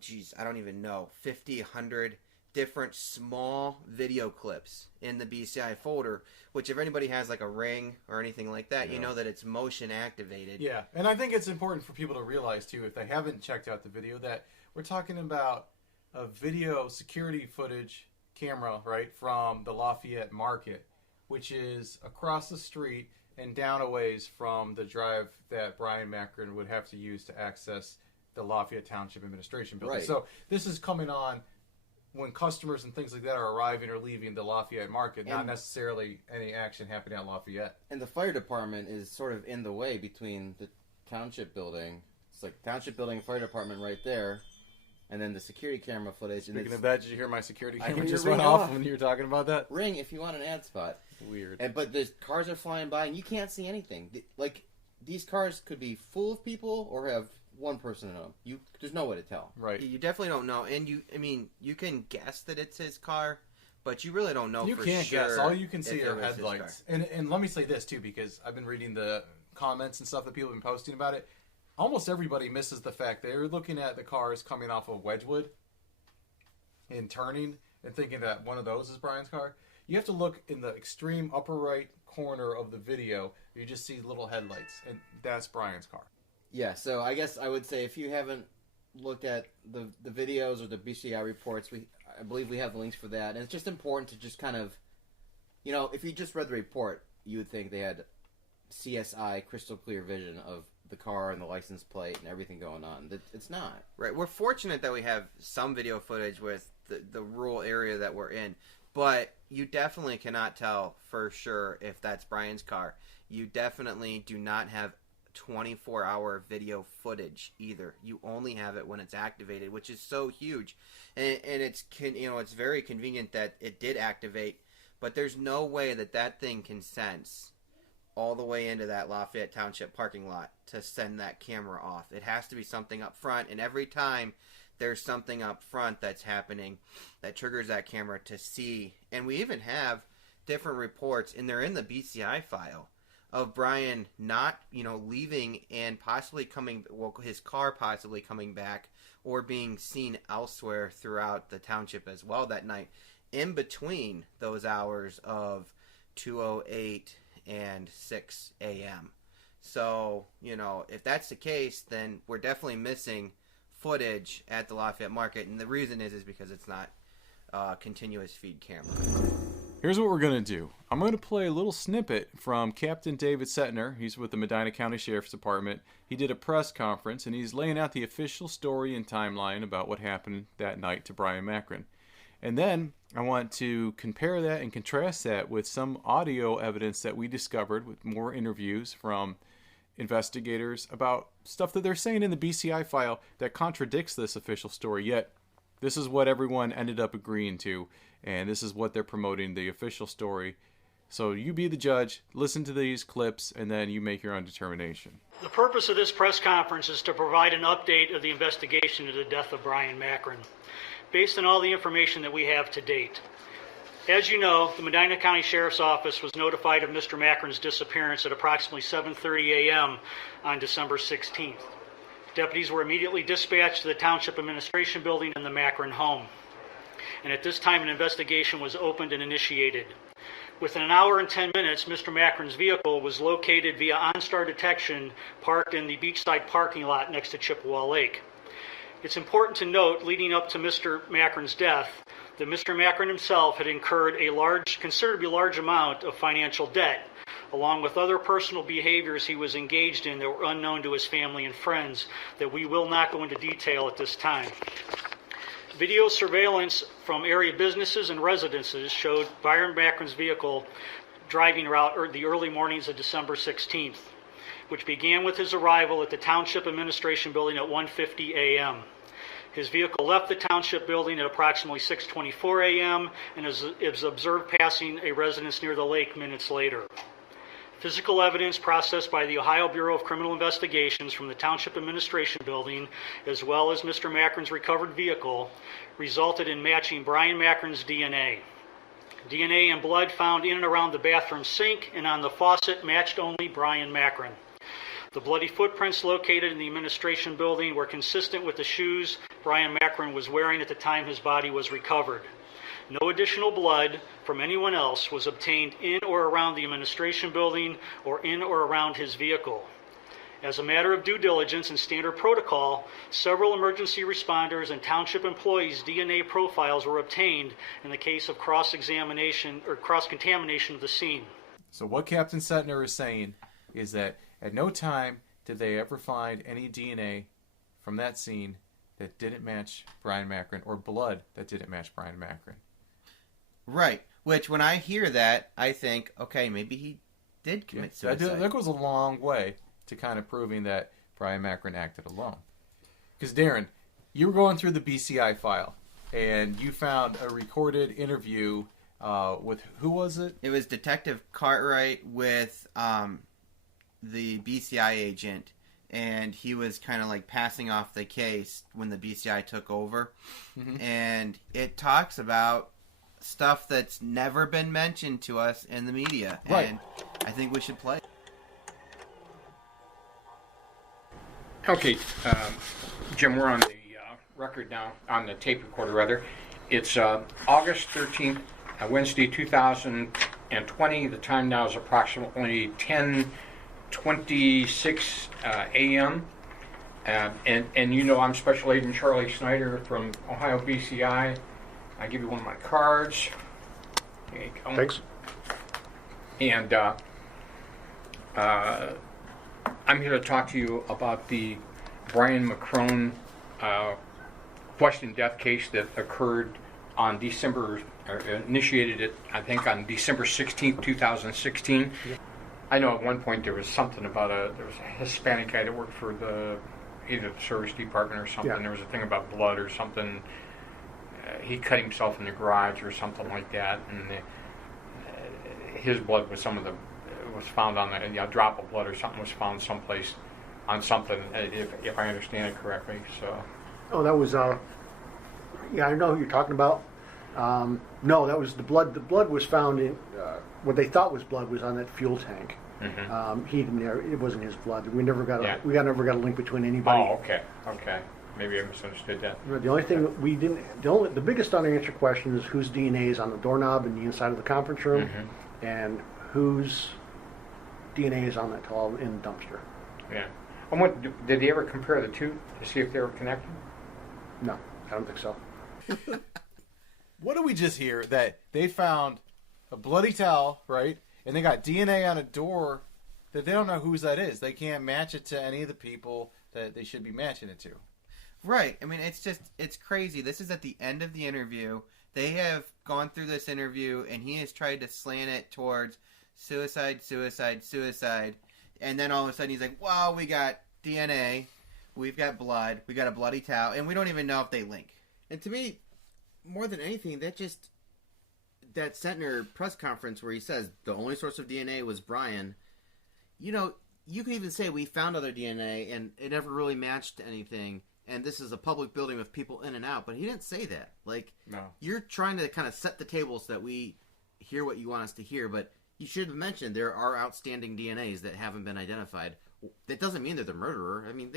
don't even know, 50, 100 different small video clips in the BCI folder, which if anybody has like a Ring or anything like that, you know that it's motion activated. Yeah, and I think it's important for people to realize too, if they haven't checked out the video, that we're talking about a video security footage camera, right, from the Lafayette Market, which is across the street and down a ways from the drive that Bryon Macron would have to use to access the Lafayette Township Administration Building. Right. So this is coming on when customers and things like that are arriving or leaving the Lafayette Market, not necessarily any action happening at Lafayette. And the fire department is sort of in the way between the township building. It's like township building, fire department right there, and then the security camera footage. Speaking of that, did you hear my security I camera hear just your went ring off off. when you were talking about that? Ring if you want an ad spot. Weird. But the cars are flying by, and you can't see anything. Like, these cars could be full of people or have one person in them. There's no way to tell. Right. You definitely don't know. And you can guess that it's his car, but you really don't know You for can't sure. guess. All you can see if are it was his headlights. car. And let me say this, too, because I've been reading the comments and stuff that people have been posting about it. Almost everybody misses the fact they're looking at the cars coming off of Wedgwood and turning and thinking that one of those is Bryon's car. You have to look in the extreme upper right corner of the video. You just see little headlights, and that's Bryon's car. Yeah, so I guess I would say if you haven't looked at the videos or the BCI reports, I believe we have the links for that. And it's just important to just kind of, if you just read the report, you would think they had CSI, crystal clear vision of the car and the license plate and everything going on. It's not. Right. We're fortunate that we have some video footage with the rural area that we're in, but you definitely cannot tell for sure if that's Bryon's car. You definitely do not have 24-hour video footage either. You only have it when it's activated, which is so huge, and it's very convenient that it did activate, but there's no way that thing can sense all the way into that Lafayette Township parking lot to send that camera off. It has to be something up front, and every time there's something up front that's happening that triggers that camera to see. And we even have different reports, and they're in the BCI file, of Bryon not, leaving and possibly his car possibly coming back or being seen elsewhere throughout the township as well that night, in between those hours of 2:08 and 6 a.m. So, if that's the case, then we're definitely missing footage at the Lafayette Market, and the reason is because it's not continuous feed camera. Here's what we're going to do. I'm going to play a little snippet from Captain David Setner. He's with the Medina County Sheriff's Department. He did a press conference, and he's laying out the official story and timeline about what happened that night to Bryon Macron. And then I want to compare that and contrast that with some audio evidence that we discovered with more interviews from investigators about stuff that they're saying in the BCI file that contradicts this official story, yet this is what everyone ended up agreeing to, and this is what they're promoting, the official story. So you be the judge, listen to these clips, and then you make your own determination. The purpose of this press conference is to provide an update of the investigation into the death of Bryon Macron, based on all the information that we have to date. As you know, the Medina County Sheriff's Office was notified of Mr. Macron's disappearance at approximately 7:30 a.m. on December 16th. Deputies were immediately dispatched to the Township Administration Building in the Macron home. And at this time, an investigation was opened and initiated. Within an hour and 10 minutes, Mr. Macron's vehicle was located via OnStar detection, parked in the beachside parking lot next to Chippewa Lake. It's important to note, leading up to Mr. Macron's death, that Mr. Macron himself had incurred a considerably large amount of financial debt, along with other personal behaviors he was engaged in that were unknown to his family and friends that we will not go into detail at this time. Video surveillance from area businesses and residences showed Bryon Macron's vehicle driving around the early mornings of December 16th, which began with his arrival at the Township Administration Building at 1:50 a.m. His vehicle left the Township Building at approximately 6:24 a.m. and is observed passing a residence near the lake minutes later. Physical evidence processed by the Ohio Bureau of Criminal Investigations from the Township Administration Building, as well as Mr. Macron's recovered vehicle, resulted in matching Bryon Macron's DNA. DNA and blood found in and around the bathroom sink and on the faucet matched only Bryon Macron. The bloody footprints located in the Administration Building were consistent with the shoes Bryon Macron was wearing at the time his body was recovered. No additional blood from anyone else was obtained in or around the Administration Building or in or around his vehicle. As a matter of due diligence and standard protocol, several emergency responders and township employees' DNA profiles were obtained in the case of cross-examination or cross-contamination of the scene. So what Captain Setner is saying is that at no time did they ever find any DNA from that scene that didn't match Bryon Macron, or blood that didn't match Bryon Macron. Right. Which, when I hear that, I think, okay, maybe he did commit suicide. That goes a long way to kind of proving that Bryon Macron acted alone. Because, Darren, you were going through the BCI file, and you found a recorded interview with, who was it? It was Detective Cartwright with the BCI agent, and he was kind of like passing off the case when the BCI took over. Mm-hmm. And it talks about stuff that's never been mentioned to us in the media. Right. And I think we should play. Okay, Jim, we're on the record now, on the tape recorder rather. It's August 13th, Wednesday, 2020. The time now is approximately 10:26 a.m. And you know I'm Special Agent Charlie Snyder from Ohio BCI. I give you one of my cards. There you go. Thanks. And I'm here to talk to you about the Bryon Macron questioned death case that occurred on initiated it, I think, on December 16th, 2016. Yeah. I know at one point there was something about there was a Hispanic guy that worked for either the service department or something. Yeah. There was a thing about blood or something. He cut himself in the garage or something like that, and his blood was was found on a drop of blood or something was found someplace on something, if I understand it correctly. So Oh, that was, yeah, I know who you're talking about. No, that was the blood. The blood was found in, what they thought was blood was on that fuel tank. Mm-hmm. He didn't, it wasn't his blood. We never got never got a link between anybody. Oh, okay. Maybe I misunderstood that. The only thing that we didn't, the biggest unanswered question is whose DNA is on the doorknob in the inside of the conference room, and whose DNA is on that towel in the dumpster. Yeah. And what did they ever compare the two to see if they were connected? No, I don't think so. What did we just hear? That they found a bloody towel, right? And they got DNA on a door that they don't know whose that is. They can't match it to any of the people that they should be matching it to. Right. I mean, it's crazy. This is at the end of the interview. They have gone through this interview, and he has tried to slant it towards suicide. And then all of a sudden he's like, wow, we got DNA, we've got blood, we got a bloody towel, and we don't even know if they link. And to me, more than anything, that Sentner press conference where he says the only source of DNA was Bryon, you could even say we found other DNA and it never really matched anything, and this is a public building with people in and out, but he didn't say that. Like, no. You're trying to kind of set the table so that we hear what you want us to hear, but you should have mentioned there are outstanding DNAs that haven't been identified. That doesn't mean they're the murderer. I mean,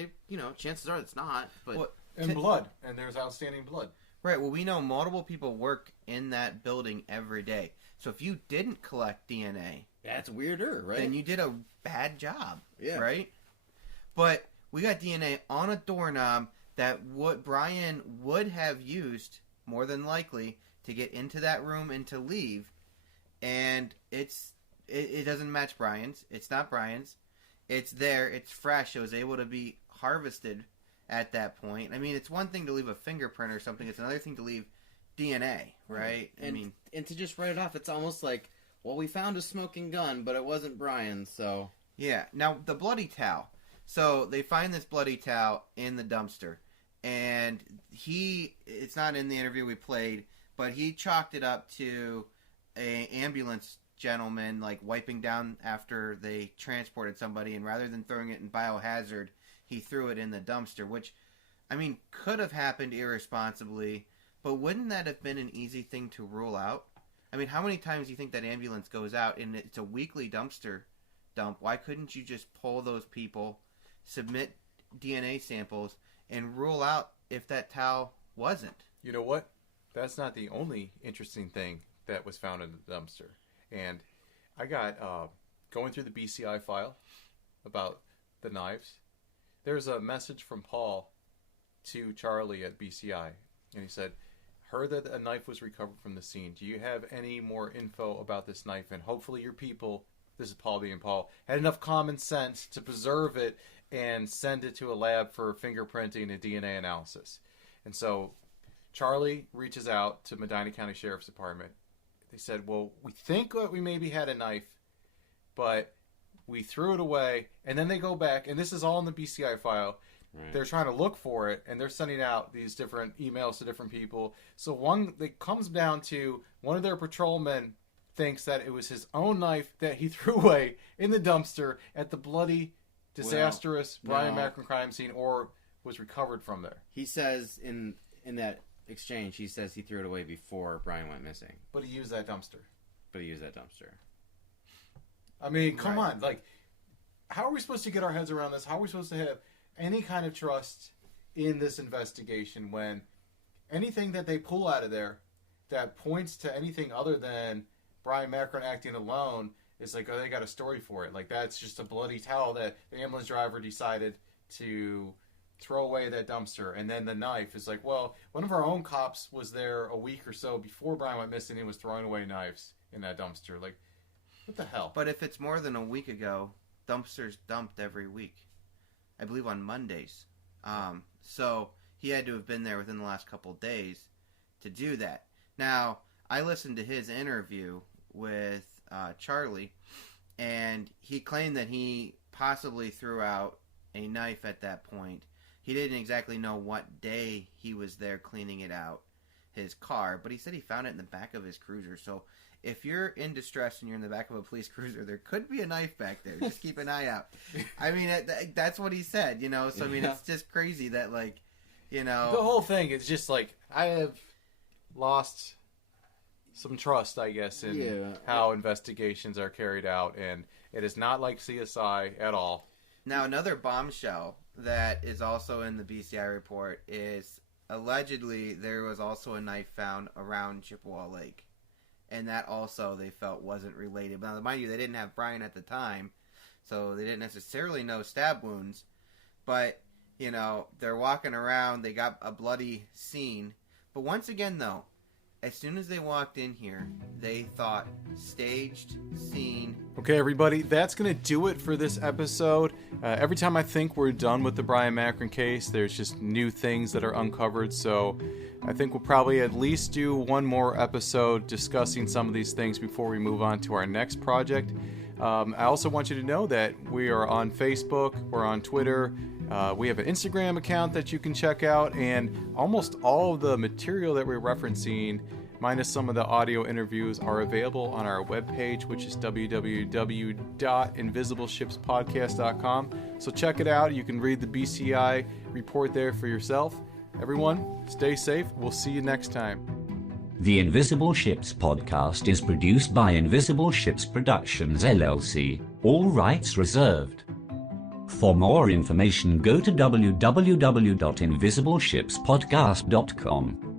chances are it's not. But blood, and there's outstanding blood. Right. Well, we know multiple people work in that building every day. So if you didn't collect DNA, that's weirder, right? Then you did a bad job. Yeah. Right. But we got DNA on a doorknob that what Bryon would have used more than likely to get into that room and to leave, and it doesn't match Bryon's. It's not Bryon's. It's there. It's fresh. It was able to be harvested at that point. I mean, it's one thing to leave a fingerprint or something. It's another thing to leave DNA, right? And to just write it off, it's almost like, well, we found a smoking gun, but it wasn't Bryon, so... Yeah. Now, the bloody towel. So, they find this bloody towel in the dumpster. And it's not in the interview we played, but he chalked it up to an ambulance gentleman, like, wiping down after they transported somebody, and rather than throwing it in biohazard, he threw it in the dumpster, which, I mean, could have happened irresponsibly, but wouldn't that have been an easy thing to rule out? I mean, how many times do you think that ambulance goes out and it's a weekly dumpster dump? Why couldn't you just pull those people, submit DNA samples, and rule out if that towel wasn't? You know what? That's not the only interesting thing that was found in the dumpster. And I got, going through the BCI file about the knives, there's a message from Paul to Charlie at BCI. And he said, heard that a knife was recovered from the scene. Do you have any more info about this knife? And hopefully your people, this is Paul being Paul, had enough common sense to preserve it and send it to a lab for fingerprinting and DNA analysis. And so Charlie reaches out to Medina County Sheriff's Department. They said, well, we think that we maybe had a knife, but we threw it away. And then they go back, and this is all in the BCI file. Right. They're trying to look for it, and they're sending out these different emails to different people. So one that comes down to one of their patrolmen thinks that it was his own knife that he threw away in the dumpster at the bloody, disastrous Bryon Macron crime scene, or was recovered from there. He says in that exchange, he says he threw it away before Bryon went missing. But he used that dumpster. I mean, come on. Like, how are we supposed to get our heads around this? How are we supposed to have any kind of trust in this investigation when anything that they pull out of there that points to anything other than Bryon Macron acting alone is like, oh, they got a story for it. Like, that's just a bloody towel that the ambulance driver decided to throw away that dumpster. And then the knife is like, well, one of our own cops was there a week or so before Bryon went missing and was throwing away knives in that dumpster. Like, what the hell? But if it's more than a week ago, dumpsters dumped every week. I believe on Mondays. So he had to have been there within the last couple of days to do that. Now, I listened to his interview with Charlie, and he claimed that he possibly threw out a knife at that point. He didn't exactly know what day he was there cleaning it out, his car, but he said he found it in the back of his cruiser. So if you're in distress and you're in the back of a police cruiser, there could be a knife back there. Just keep an eye out. I mean, that's what he said, you know? So, I mean, It's just crazy that, like, You know, the whole thing is just like, I have lost some trust, I guess, in how investigations are carried out, and it is not like CSI at all. Now, another bombshell that is also in the BCI report is allegedly there was also a knife found around Chippewa Lake, and that also they felt wasn't related. But now, mind you, they didn't have Bryon at the time, so they didn't necessarily know stab wounds, but, you know, they're walking around, they got a bloody scene. But once again, though, as soon as they walked in here, they thought staged scene. Okay, everybody, that's going to do it for this episode. Every time I think we're done with the Bryon Macron case, there's just new things that are uncovered. So I think we'll probably at least do one more episode discussing some of these things before we move on to our next project. I also want you to know that we are on Facebook, we're on Twitter, we have an Instagram account that you can check out, and almost all of the material that we're referencing, minus some of the audio interviews, are available on our webpage, which is www.invisibleshipspodcast.com. So check it out. You can read the BCI report there for yourself. Everyone, stay safe. We'll see you next time. The Invisible Ships podcast is produced by Invisible Ships Productions LLC, all rights reserved. For more information, go to www.invisibleshipspodcast.com.